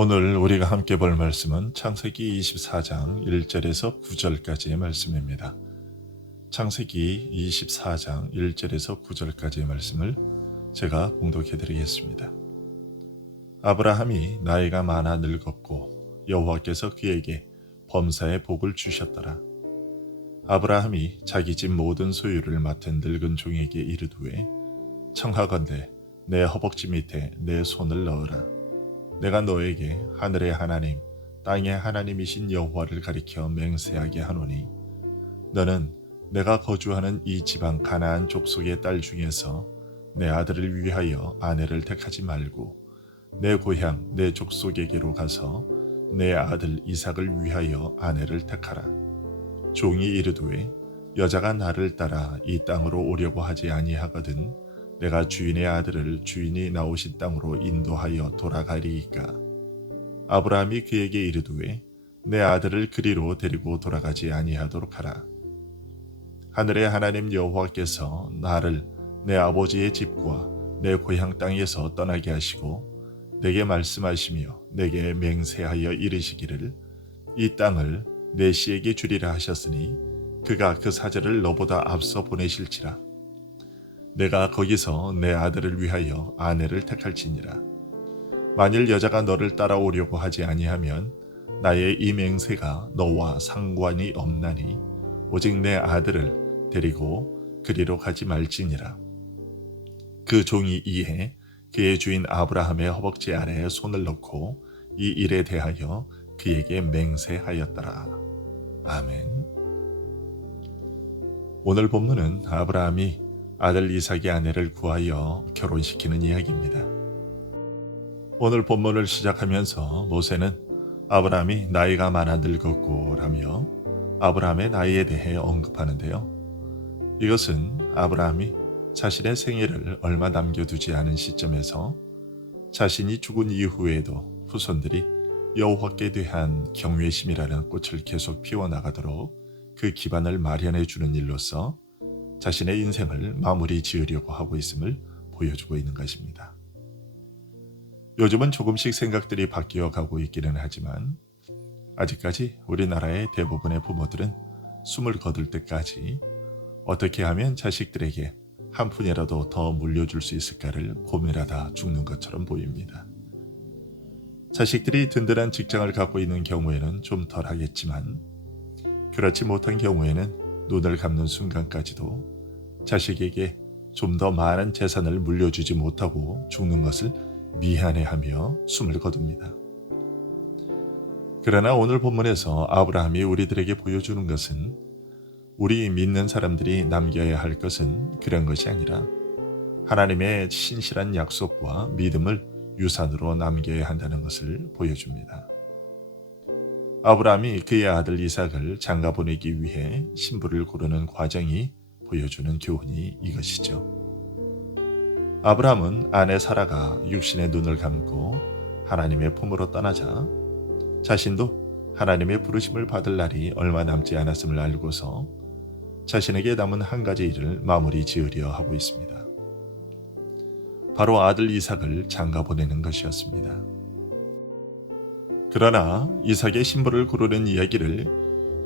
오늘 우리가 함께 볼 말씀은 창세기 24장 1절에서 9절까지의 말씀입니다. 창세기 24장 1절에서 9절까지의 말씀을 제가 봉독해 드리겠습니다. 아브라함이 나이가 많아 늙었고 여호와께서 그에게 범사의 복을 주셨더라. 아브라함이 자기 집 모든 소유를 맡은 늙은 종에게 이르되 청하건대 내 허벅지 밑에 내 손을 넣으라. 내가 너에게 하늘의 하나님 땅의 하나님이신 여호와를 가리켜 맹세하게 하노니 너는 내가 거주하는 이 지방 가나안 족속의 딸 중에서 내 아들을 위하여 아내를 택하지 말고 내 고향 내 족속에게로 가서 내 아들 이삭을 위하여 아내를 택하라. 종이 이르되 여자가 나를 따라 이 땅으로 오려고 하지 아니하거든 내가 주인의 아들을 주인이 나오신 땅으로 인도하여 돌아가리이까. 아브라함이 그에게 이르되 내 아들을 그리로 데리고 돌아가지 아니하도록 하라. 하늘의 하나님 여호와께서 나를 내 아버지의 집과 내 고향 땅에서 떠나게 하시고 내게 말씀하시며 내게 맹세하여 이르시기를 이 땅을 내 씨에게 주리라 하셨으니 그가 그 사절을 너보다 앞서 보내실지라. 내가 거기서 내 아들을 위하여 아내를 택할지니라. 만일 여자가 너를 따라오려고 하지 아니하면 나의 이 맹세가 너와 상관이 없나니 오직 내 아들을 데리고 그리로 가지 말지니라. 그 종이 이에 그의 주인 아브라함의 허벅지 아래에 손을 넣고 이 일에 대하여 그에게 맹세하였더라. 아멘. 오늘 본문은 아브라함이 아들 이삭의 아내를 구하여 결혼시키는 이야기입니다. 오늘 본문을 시작하면서 모세는 아브라함이 나이가 많아 늙었고 라며 아브라함의 나이에 대해 언급하는데요. 이것은 아브라함이 자신의 생애를 얼마 남겨두지 않은 시점에서 자신이 죽은 이후에도 후손들이 여호와께 대한 경외심이라는 꽃을 계속 피워나가도록 그 기반을 마련해 주는 일로서 자신의 인생을 마무리 지으려고 하고 있음을 보여주고 있는 것입니다. 요즘은 조금씩 생각들이 바뀌어 가고 있기는 하지만 아직까지 우리나라의 대부분의 부모들은 숨을 거둘 때까지 어떻게 하면 자식들에게 한 푼이라도 더 물려줄 수 있을까를 고민하다 죽는 것처럼 보입니다. 자식들이 든든한 직장을 갖고 있는 경우에는 좀 덜 하겠지만 그렇지 못한 경우에는 눈을 감는 순간까지도 자식에게 좀 더 많은 재산을 물려주지 못하고 죽는 것을 미안해하며 숨을 거둡니다. 그러나 오늘 본문에서 아브라함이 우리들에게 보여주는 것은 우리 믿는 사람들이 남겨야 할 것은 그런 것이 아니라 하나님의 신실한 약속과 믿음을 유산으로 남겨야 한다는 것을 보여줍니다. 아브라함이 그의 아들 이삭을 장가 보내기 위해 신부를 고르는 과정이 보여주는 교훈이 이것이죠. 아브라함은 아내 사라가 육신의 눈을 감고 하나님의 품으로 떠나자 자신도 하나님의 부르심을 받을 날이 얼마 남지 않았음을 알고서 자신에게 남은 한 가지 일을 마무리 지으려 하고 있습니다. 바로 아들 이삭을 장가 보내는 것이었습니다. 그러나 이삭의 신부를 고르는 이야기를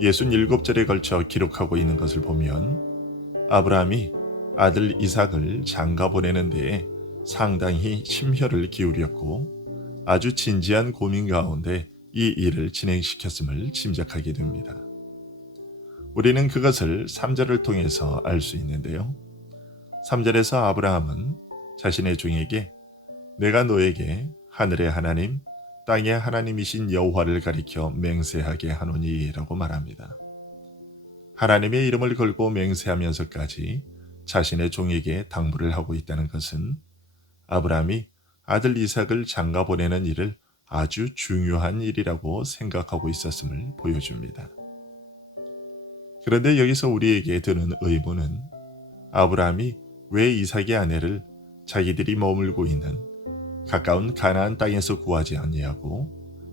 67절에 걸쳐 기록하고 있는 것을 보면 아브라함이 아들 이삭을 장가 보내는 데에 상당히 심혈을 기울였고 아주 진지한 고민 가운데 이 일을 진행시켰음을 짐작하게 됩니다. 우리는 그것을 3절을 통해서 알 수 있는데요. 3절에서 아브라함은 자신의 종에게 내가 너에게 하늘의 하나님 땅의 하나님이신 여호와를 가리켜 맹세하게 하노니 라고 말합니다. 하나님의 이름을 걸고 맹세하면서까지 자신의 종에게 당부를 하고 있다는 것은 아브라함이 아들 이삭을 장가 보내는 일을 아주 중요한 일이라고 생각하고 있었음을 보여줍니다. 그런데 여기서 우리에게 드는 의문은 아브라함이 왜 이삭의 아내를 자기들이 머물고 있는 가까운 가나안 땅에서 구하지 아니하고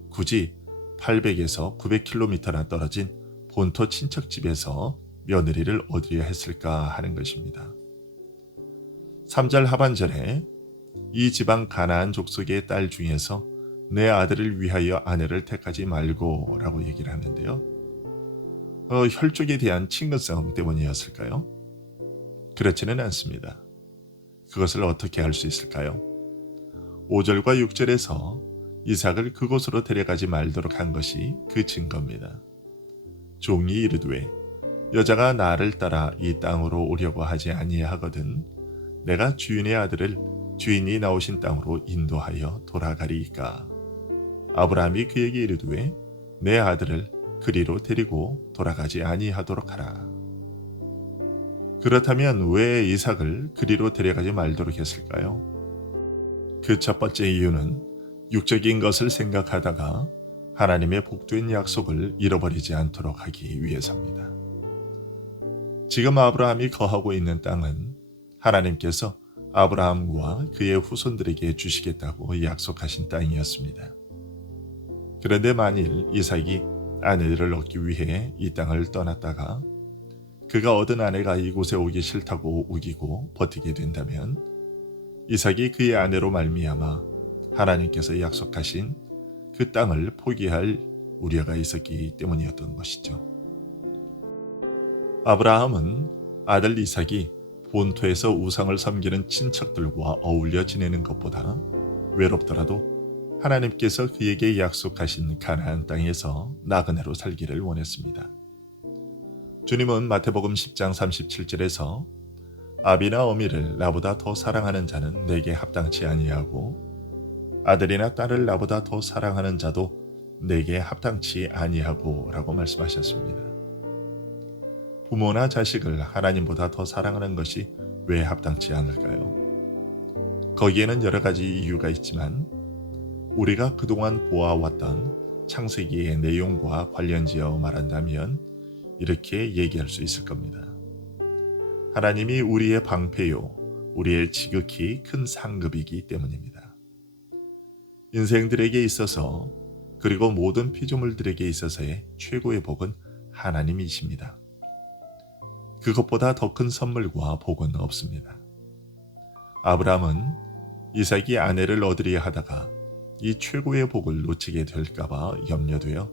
굳이 800에서 900km나 떨어진 본토 친척집에서 며느리를 얻으려 했을까 하는 것입니다. 3절 하반절에 이 지방 가나안 족속의 딸 중에서 내 아들을 위하여 아내를 택하지 말고 라고 얘기를 하는데요. 혈족에 대한 친근성 때문이었을까요? 그렇지는 않습니다. 그것을 어떻게 할 수 있을까요? 5절과 6절에서 이삭을 그곳으로 데려가지 말도록 한 것이 그 증거입니다. 종이 이르되 여자가 나를 따라 이 땅으로 오려고 하지 아니하거든 내가 주인의 아들을 주인이 나오신 땅으로 인도하여 돌아가리이까. 아브라함이 그에게 이르되 내 아들을 그리로 데리고 돌아가지 아니하도록 하라. 그렇다면 왜 이삭을 그리로 데려가지 말도록 했을까요? 그 첫 번째 이유는 육적인 것을 생각하다가 하나님의 복된 약속을 잃어버리지 않도록 하기 위해서입니다. 지금 아브라함이 거하고 있는 땅은 하나님께서 아브라함과 그의 후손들에게 주시겠다고 약속하신 땅이었습니다. 그런데 만일 이삭이 아내를 얻기 위해 이 땅을 떠났다가 그가 얻은 아내가 이곳에 오기 싫다고 우기고 버티게 된다면 이삭이 그의 아내로 말미암아 하나님께서 약속하신 그 땅을 포기할 우려가 있었기 때문이었던 것이죠. 아브라함은 아들 이삭이 본토에서 우상을 섬기는 친척들과 어울려 지내는 것보다 외롭더라도 하나님께서 그에게 약속하신 가나안 땅에서 나그네로 살기를 원했습니다. 주님은 마태복음 10장 37절에서 아비나 어미를 나보다 더 사랑하는 자는 내게 합당치 아니하고 아들이나 딸을 나보다 더 사랑하는 자도 내게 합당치 아니하고 라고 말씀하셨습니다. 부모나 자식을 하나님보다 더 사랑하는 것이 왜 합당치 않을까요? 거기에는 여러 가지 이유가 있지만 우리가 그동안 보아왔던 창세기의 내용과 관련지어 말한다면 이렇게 얘기할 수 있을 겁니다. 하나님이 우리의 방패요, 우리의 지극히 큰 상급이기 때문입니다. 인생들에게 있어서 그리고 모든 피조물들에게 있어서의 최고의 복은 하나님이십니다. 그것보다 더 큰 선물과 복은 없습니다. 아브라함은 이삭이 아내를 얻으려 하다가 이 최고의 복을 놓치게 될까봐 염려되어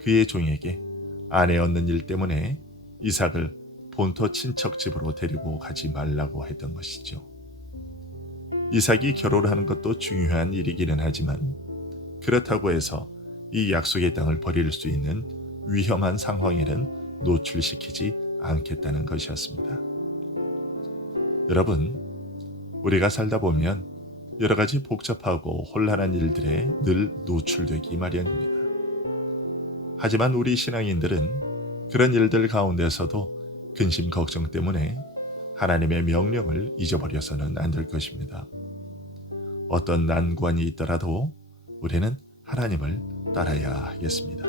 그의 종에게 아내 얻는 일 때문에 이삭을 본토 친척 집으로 데리고 가지 말라고 했던 것이죠. 이삭이 결혼하는 것도 중요한 일이기는 하지만 그렇다고 해서 이 약속의 땅을 버릴 수 있는 위험한 상황에는 노출시키지 않겠다는 것이었습니다. 여러분, 우리가 살다 보면 여러 가지 복잡하고 혼란한 일들에 늘 노출되기 마련입니다. 하지만 우리 신앙인들은 그런 일들 가운데서도 근심 걱정 때문에 하나님의 명령을 잊어버려서는 안 될 것입니다. 어떤 난관이 있더라도 우리는 하나님을 따라야 하겠습니다.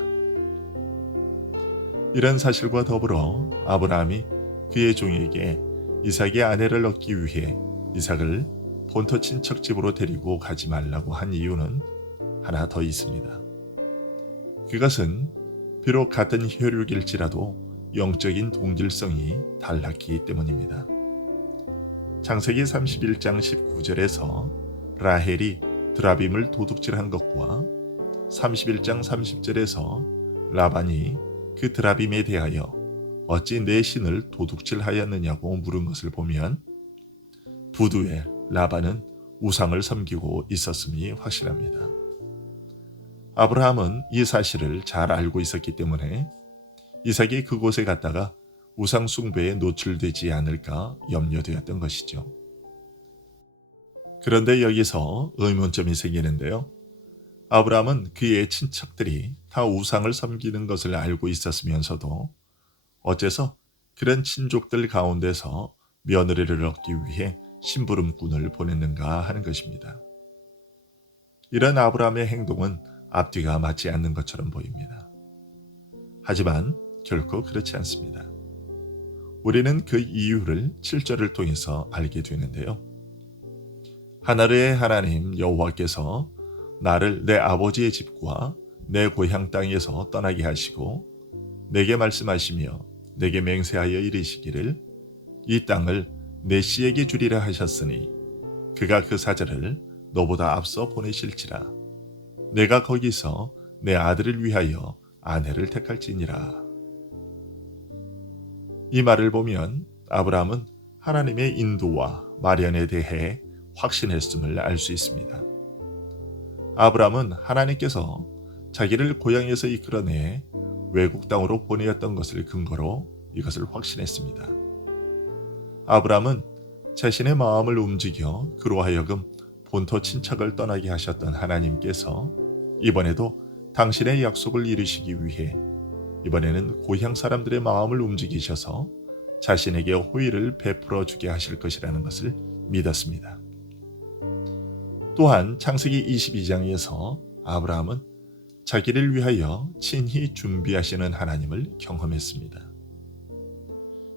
이런 사실과 더불어 아브라함이 그의 종에게 이삭의 아내를 얻기 위해 이삭을 본토 친척 집으로 데리고 가지 말라고 한 이유는 하나 더 있습니다. 그것은 비록 같은 혈육일지라도 영적인 동질성이 달랐기 때문입니다. 창세기 31장 19절에서 라헬이 드라빔을 도둑질한 것과 31장 30절에서 라반이 그 드라빔에 대하여 어찌 내 신을 도둑질하였느냐고 물은 것을 보면 부두에 라반은 우상을 섬기고 있었음이 확실합니다. 아브라함은 이 사실을 잘 알고 있었기 때문에 이삭이 그곳에 갔다가 우상 숭배에 노출되지 않을까 염려되었던 것이죠. 그런데 여기서 의문점이 생기는데요. 아브라함은 그의 친척들이 다 우상을 섬기는 것을 알고 있었으면서도 어째서 그런 친족들 가운데서 며느리를 얻기 위해 심부름꾼을 보냈는가 하는 것입니다. 이런 아브라함의 행동은 앞뒤가 맞지 않는 것처럼 보입니다. 하지만 결코 그렇지 않습니다. 우리는 그 이유를 7절을 통해서 알게 되는데요. 하늘의 하나님 여호와께서 나를 내 아버지의 집과 내 고향 땅에서 떠나게 하시고 내게 말씀하시며 내게 맹세하여 이르시기를 이 땅을 내 씨에게 주리라 하셨으니 그가 그 사자를 너보다 앞서 보내실지라. 내가 거기서 내 아들을 위하여 아내를 택할지니라. 이 말을 보면 아브라함은 하나님의 인도와 마련에 대해 확신했음을 알 수 있습니다. 아브라함은 하나님께서 자기를 고향에서 이끌어내 외국 땅으로 보내었던 것을 근거로 이것을 확신했습니다. 아브라함은 자신의 마음을 움직여 그로 하여금 본토 친척을 떠나게 하셨던 하나님께서 이번에도 당신의 약속을 이루시기 위해 이번에는 고향 사람들의 마음을 움직이셔서 자신에게 호의를 베풀어 주게 하실 것이라는 것을 믿었습니다. 또한 창세기 22장에서 아브라함은 자기를 위하여 친히 준비하시는 하나님을 경험했습니다.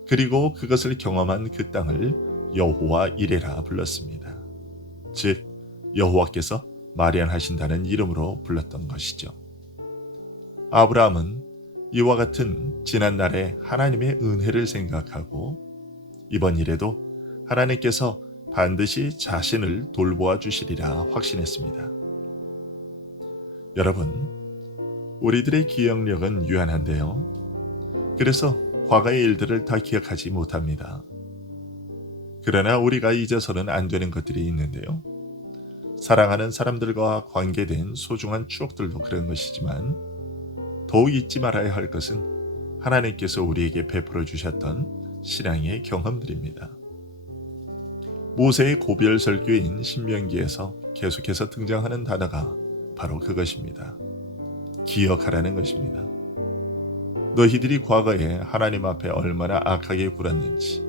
그리고 그것을 경험한 그 땅을 여호와 이레라 불렀습니다. 즉 여호와께서 마련하신다는 이름으로 불렀던 것이죠. 아브라함은 이와 같은 지난날의 하나님의 은혜를 생각하고 이번 일에도 하나님께서 반드시 자신을 돌보아 주시리라 확신했습니다. 여러분, 우리들의 기억력은 유한한데요. 그래서 과거의 일들을 다 기억하지 못합니다. 그러나 우리가 잊어서는 안 되는 것들이 있는데요. 사랑하는 사람들과 관계된 소중한 추억들도 그런 것이지만 더욱 잊지 말아야 할 것은 하나님께서 우리에게 베풀어 주셨던 신앙의 경험들입니다. 모세의 고별 설교인 신명기에서 계속해서 등장하는 단어가 바로 그것입니다. 기억하라는 것입니다. 너희들이 과거에 하나님 앞에 얼마나 악하게 굴었는지,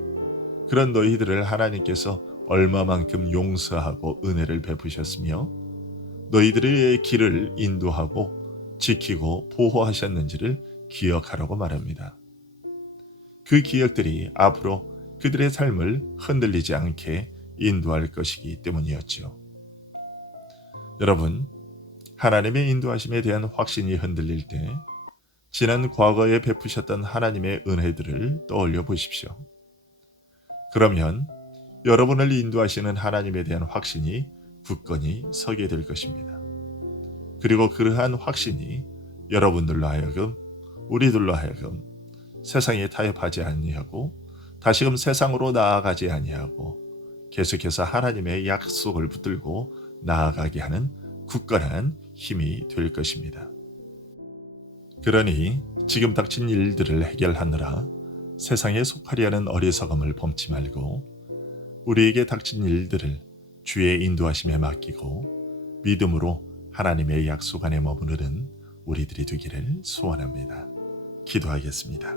그런 너희들을 하나님께서 얼마만큼 용서하고 은혜를 베푸셨으며 너희들의 길을 인도하고 지키고 보호하셨는지를 기억하라고 말합니다. 그 기억들이 앞으로 그들의 삶을 흔들리지 않게 인도할 것이기 때문이었지요. 여러분, 하나님의 인도하심에 대한 확신이 흔들릴 때 지난 과거에 베푸셨던 하나님의 은혜들을 떠올려 보십시오. 그러면 여러분을 인도하시는 하나님에 대한 확신이 굳건히 서게 될 것입니다. 그리고 그러한 확신이 여러분들로 하여금, 우리들로 하여금 세상에 타협하지 아니하고 다시금 세상으로 나아가지 아니하고 계속해서 하나님의 약속을 붙들고 나아가게 하는 굳건한 힘이 될 것입니다. 그러니 지금 닥친 일들을 해결하느라 세상에 속하려는 어리석음을 범치 말고 우리에게 닥친 일들을 주의 인도하심에 맡기고 믿음으로 하나님의 약속 안에 머무르는 우리들이 되기를 소원합니다. 기도하겠습니다.